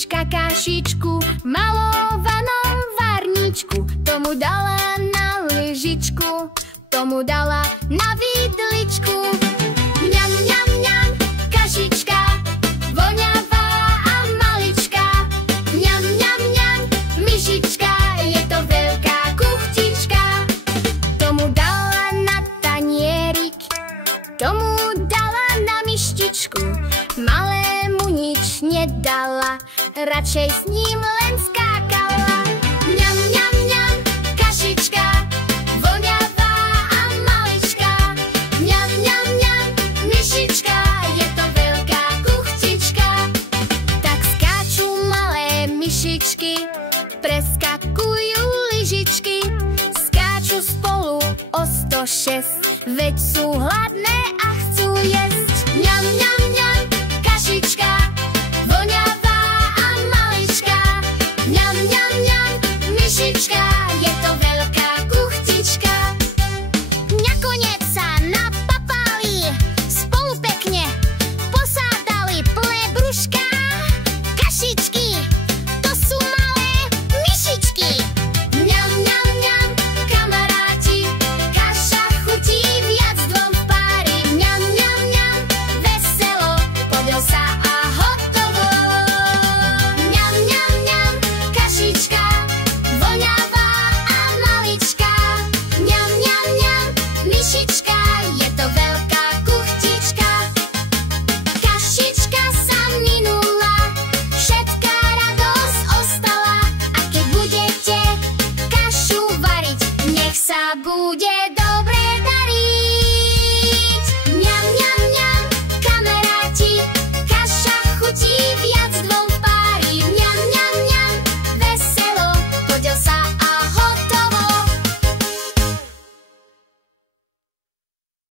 Kašička kašičku v malovanom varničku, tomu dala na lyžičku, tomu dala na vidličku. Mňam, mňam, mňam, kašička, voňavá a malička. Mňam, mňam, mňam, myšička, je to veľká kuchtička. Tomu dala na tanierik, tomu dala na myštičku. Malému nič nedala, radšej s ním len